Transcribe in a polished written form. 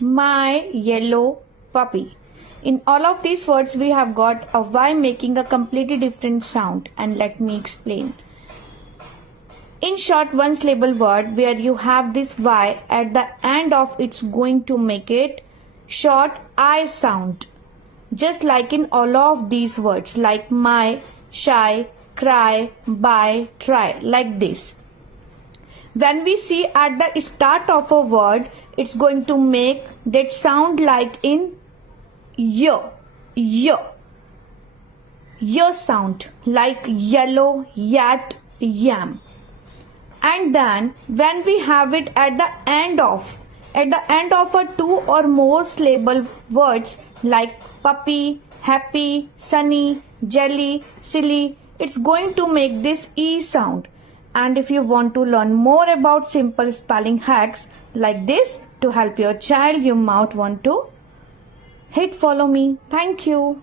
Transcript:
my yellow puppy. In all of these words we have got a Y making a completely different sound, and let me explain. In short, one syllable word where you have this Y at the end of it's going to make it short I sound. Just like in all of these words like my, shy, cry, buy, try, like this. When we see at the start of a word, it's going to make that sound like in yo, sound like yellow, yet, yam. And then when we have it at the end of a two or more syllable words like puppy, happy, sunny, jelly, silly, it's going to make this E sound. And if you want to learn more about simple spelling hacks like this to help your child, you might want to hit follow me. Thank you.